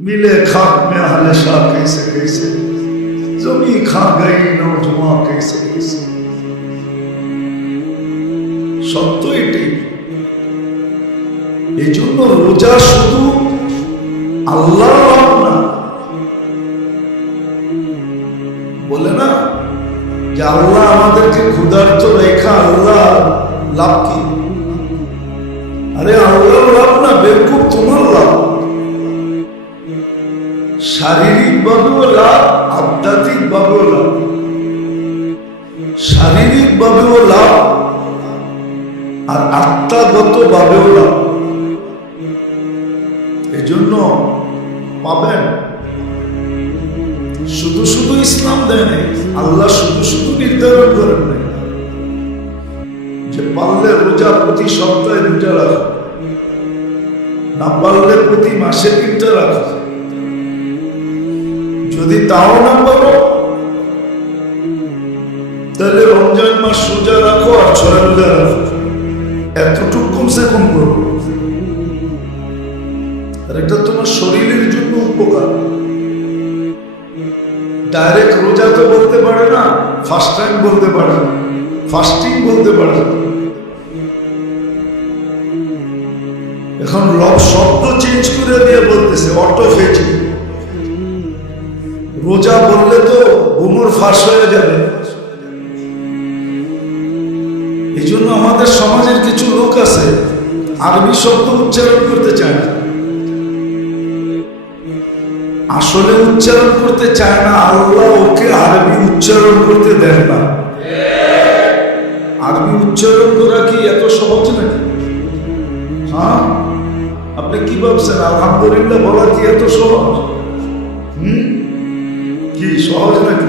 मिले खाक में अहले शाह कैसे कैसे, जमी खा गई नौजवान कैसे कैसे। সত্য এটি। এই জন্য রোজা শুধু আল্লাহর রব না, বলে না যে আল্লাহ আমাদেরকে ক্ষুধার্ত রেখা, আল্লাহ লাভ কি? আরে আল্লাহর লাভ না, বেকুব তোমার লাভ। শারীরিক ভাবেও লাভ, আধ্যাত্মিক ভাবেও লাভ। শারীরিক ভাবেও লাভ আর আত্মাগত ভাবেও লাভ। এই জন্য পাবেন। শুধু শুধু ইসলাম দেয় নাই, আল্লাহ শুধু শুধু নির্ধারণ করেন নাই যে পারলে রোজা প্রতি সপ্তাহে 2টা রাখো, না পারলে প্রতি মাসে 3টা রাখো। যদি তাও না পারো তাহলে রমজান মাস রোজা রাখো আর 6 রোজা রাখো, এতটুকু কমসে কম করো। আর এটা তোমার শরীরের জন্য উপকার। ডাইরেক্ট রোজা তো বলতে পারে না, ফার্স্ট টাইম বলতে পারে না, ফাস্টিং বলতে পারে না। এখন শব্দ চেঞ্জ করে দিয়ে বলতেছে অটোফেজি। রোজা বললে তো ঘুমর ফাঁস হয়ে যাবে। এই জন্য আমাদের সমাজের কিছু লোক আছে আরবি শব্দ উচ্চারণ করতে চায় না। আসলে উচ্চারণ করতে চায় না, আল্লাহ ওকে আরবি উচ্চারণ করতে দেন না। আরবি উচ্চারণ করা কি এত সহজ নাকি? হ্যাঁ, আপনি কি ভাবছেন আলহামদুলিল্লাহ বলা কি এত সহজ? কি সহজ নাকি?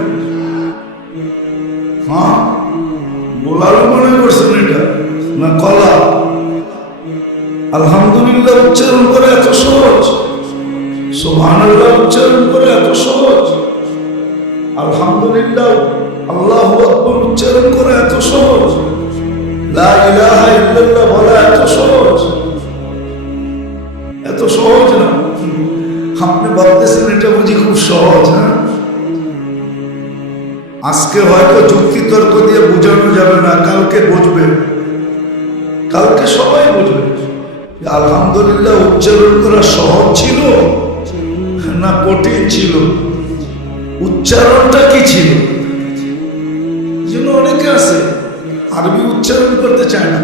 হ্যাঁ, বলারও মনে করছেন এটা না কলা? আলহামদুলিল্লাহ উচ্চারণ করে এত সহজ, সুবহানাল্লাহ উচ্চারণ করে এত সহজ, আলহামদুলিল্লাহ আল্লাহু আকবার উচ্চারণ করে এত সহজ, লা ইলাহা ইল্লাল্লাহ বলা এত সহজ। এত সহজ না। আপনি ভাবতেছেন এটা বুঝি খুব সহজ? হ্যাঁ, আজকে হয়তো যুক্তি তর্ক দিয়ে বোঝানো যাবে না, কালকে বুঝবে। কালকে সবাই বুঝবে আলহামদুলিল্লাহ উচ্চারণ করা সহজ ছিল না কঠিন ছিল, উচ্চারণটা কি ছিল। যেন অনেকে আছে আরবি উচ্চারণ করতে চায় না,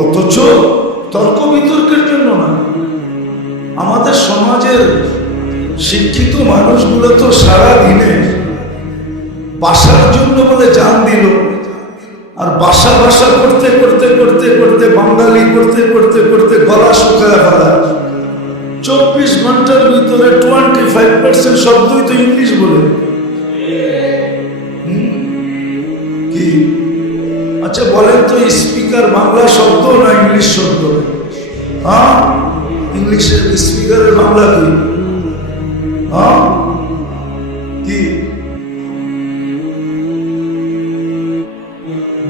অথচ তর্ক বিতর্কের জন্য না। আমাদের সমাজের শিক্ষিত মানুষগুলো তো সারা দিনে বাসার জন্য বলে জান দিল, আর বাসা বাসা করতে করতে করতে করতে বাঙালি করতে করতে করতে গলা শুকায় ফেলা। 24 ঘন্টার ভিতরে 25% শব্দই তো ইংলিশ বলে। কি আচ্ছা বলেন তো, স্পিকার বাংলা শব্দ না ইংলিশ শব্দ? হ্যাঁ, ইংলিশের স্পিকারের বাংলা কি? হ্যাঁ, কি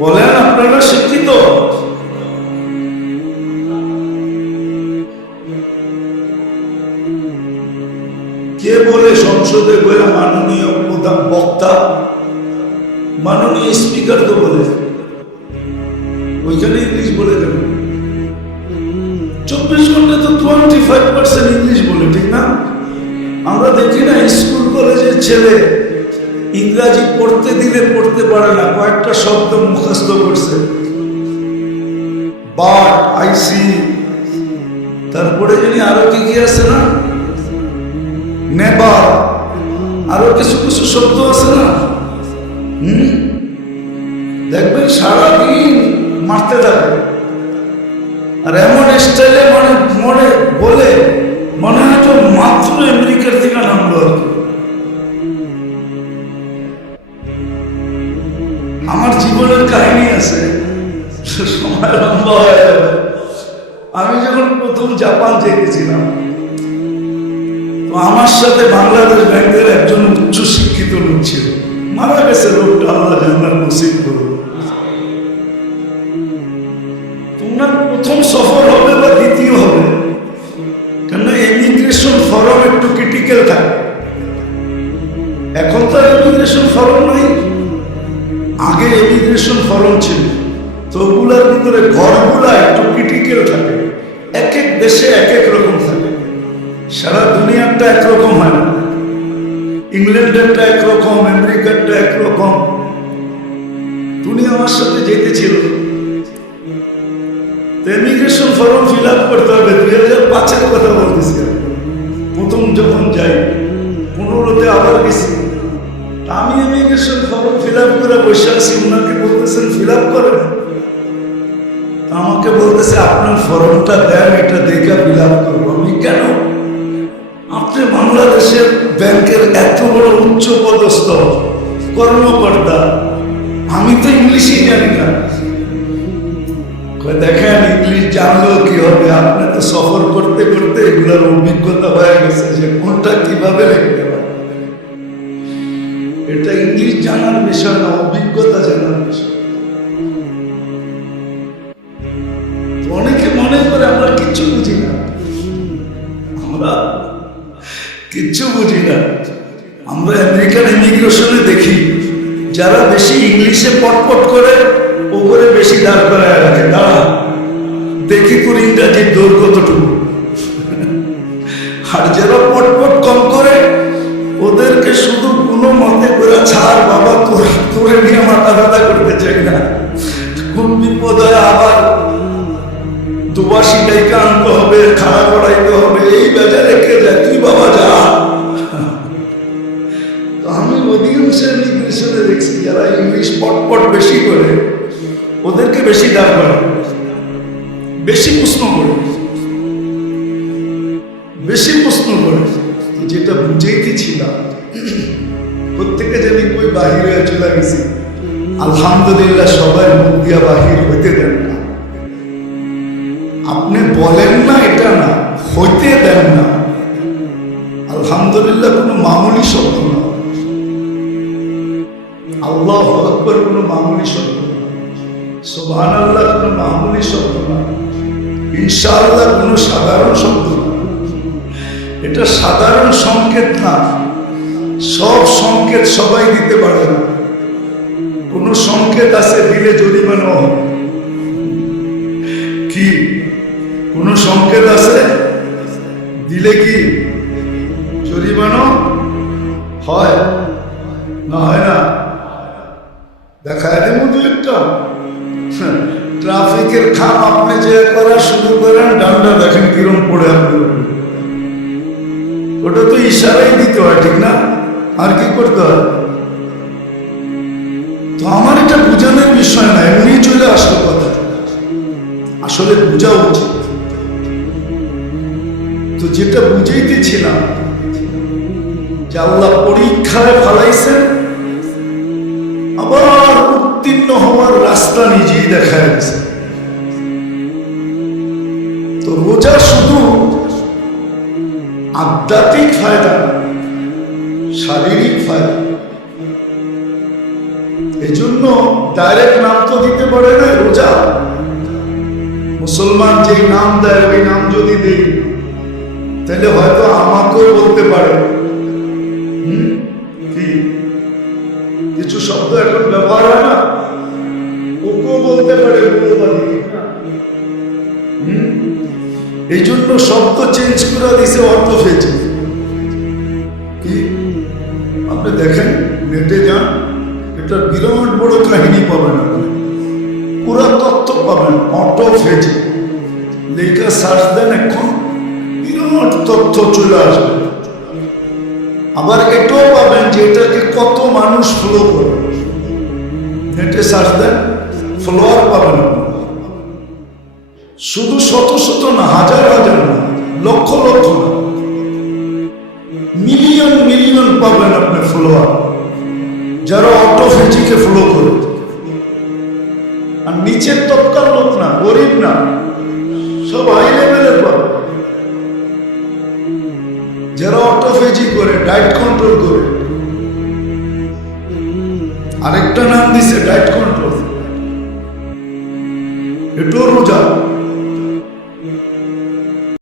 বলেন? আপনারা শিক্ষিত? কে বলে সংসদে বলে মাননীয় প্রধান বক্তা, মাননীয় স্পিকার তো বলে, ওইখানে ইংলিশ বলে কেন? 24 ঘন্টা তো 25% ইংলিশ বলে, ঠিক না? আমরা দেখি না স্কুল কলেজের ছেলে ইংরাজি পড়তে দিলে পড়তে পারে না, কয়েকটা শব্দ মুখস্থ করছে, বাট আইসি, তারপরে জানি আরো কি কি আছে না, নেবার, আরো কিছু কিছু শব্দ আছে না। দেখবেন সারাদিন মারতে থাকে, আর এমন স্টাইলে মানে মনে বলে মনে হয় তো মাত্র আমেরিকার থেকে নামলো আর কি। আমার জীবনের কাহিনী আছে, সময় লম্বা হয়ে যাবে। আমি যখন প্রথম জাপান গেছিলাম, তো আমার সাথে বাংলাদেশ ব্যাংকের একজন উচ্চ শিক্ষিত লোক ছিল, মারা গেছে লোকটা, আল্লাহ জান্নাত নসিব করুন। তোমার প্রথম সফর হবে বা দ্বিতীয় হবে, ইমিগ্রেশন ফর্ম নাই, আগে ইমিগ্রেশন ফর্ম ছিল, তো ওগুলার ভিতরে ঘরগুলা একটু ক্রিটিক্যাল থাকে, এক এক দেশে এক এক রকম থাকে, সারা দুনিয়ারটা একরকম হয় না, ইংল্যান্ডেরটা একরকম, আমেরিকারটা একরকম। তুমি আমার সাথে যেতেছিল, ইমিগ্রেশন ফর্ম ফিল আপ করতে হবে। 2005-এর কথা বলতেছি, প্রথম যখন যাই 15-তে আবার গেছি, আমি ইমিগ্রেশন ফর্ম ফিল আপ করে বসে আছি, ওনাকে বলতেছেন ফিল আপ করেন, আমাকে বলতেছে আপনার ফর্মটা দেন, এটা দেখে ফিল আপ করবো। আমি কেন? আপনি বাংলাদেশের ব্যাংকের এত বড় উচ্চ পদস্থ কর্মকর্তা, আমি তো ইংলিশই জানি না। দেখেন ইংলিশ জানলেও কি হবে, আপনি তো সফর করতে করতে এগুলোর অভিজ্ঞতা হয়ে গেছে যে কোনটা কিভাবে লিখতে হবে। এটা ইংলিশ জানার বিষয় না, অভিজ্ঞতা জানার বিষয়। অনেকে মনে করে আমরা কিচ্ছু বুঝি না, আমরা কিচ্ছু বুঝি না। আমরা আমেরিকান ইমিগ্রেশনে দেখি যারা বেশি ইংলিশে পটপট করে ও করে বেশি দাঁড় করায় রাখে, দাঁড়া দেখি তোর ইংরাজির দৌড় কতটুকু। আর যারা পটপট কম করে ওদেরকে শুধু কোনো মতে করে ছাড় বাবা, তোরে নিয়ে মাথা ব্যথা করতে চাই না, কোন বিপদ হয় আবার দুবাসী ডাইকা আনতে হবে, খাড়া করাইতে হবে, এই বেজা রেখে যায়, তুই বাবা যা। তো আমি অধিকাংশ ইমিগ্রেশনে দেখছি যারা ইংলিশ পটপট বেশি করে ওদেরকে বেশি দাম করে, বেশি প্রশ্ন করে, বেশি প্রশ্ন করে। যেটা বুঝেইতেছিলাম, প্রত্যেকে যদি কই বাহিরে চলে গেছি, আলহামদুলিল্লাহ সবাই মুখ দিয়া বাহির হইতে দেন না। আপনি বলেন না এটা না, হইতে দেন না। আলহামদুলিল্লাহ কোনো মামুলি শব্দ না, আল্লাহু আকবার কোনো মামুলি শব্দ না, সুবহানাল্লাহ কোনো মামুলি শব্দ না, ইনশাআল্লাহ কোনো সাধারণ শব্দ না। এটা সাধারণ সংকেত না, সব সংকেত সবাই দিতে পারে না। কোনো সংকেত আছে দিলে জরিমানা হয় কি? কোনো সংকেত আছে দিলে কি জরিমানা হয় না? হয় না? দেখায় দেবো দু একটা। ট্রাফিকের খাম আপনি যে করা শুরু করেন, ডান্ডা দেখেন কিরম পড়ে আপনি, ওটা তো ইশারাই দিতে হয়, ঠিক না? আর কি করতে হয়? তো আমার এটা বোঝানোর বিষয় না, এমনি চলে আসলো কথা, আসলে বোঝা উচিত। তো যেটা বুঝাইতেছিলাম যে আল্লাহ পরীক্ষায় ফলাইছেন, আবার উত্তীর্ণ হওয়ার রাস্তা নিজেই দেখা যাচ্ছে। তো রোজা শুধু আধ্যাত্মিক ফায়দা, শারীরিক ফায়দা। এই জন্য ডাইরেক্ট নাম তো দিতে পারে না রোজা। মুসলমান যেই নাম দেয় ওই নাম যদি দেই তাহলে হয়তো আমাকেও বলতে পারে। কি কিছু শব্দ এখন ব্যবহার হয় না, ওকেও বলতে পারে এই জন্য শব্দ চেঞ্জ করে দিছে অর্থোফেজি। কি আপনি দেখেন, নেটে যান, এটা বিরাট বড় কাহিনী পাবেন, আপনি পুরা তথ্য পাবেন। অটোফেজি লেখা সার্চ দেন, এখন বিরাট তথ্য চলে আসবে। আবার এটাও পাবেন যে এটাকে কত মানুষ ফলো করে, নেটে সার্চ দেন, ফলোয়ার পাবেন। শুধু শত শত না, হাজার হাজার না, লক্ষ লক্ষ না, মিলিয়ন মিলিয়ন পাবেন আপনি ফলোয়ার, যারা অটোফেজিকে ফলো করে। আর নিচের তবকার লোক না, গরিব না, সব হাই লেভেলের পাবে, যারা অটোফেজি করে, ডায়েট কন্ট্রোল করে। আরেকটা নাম দিছে ডায়েট কন্ট্রোল, এটাও রোজা।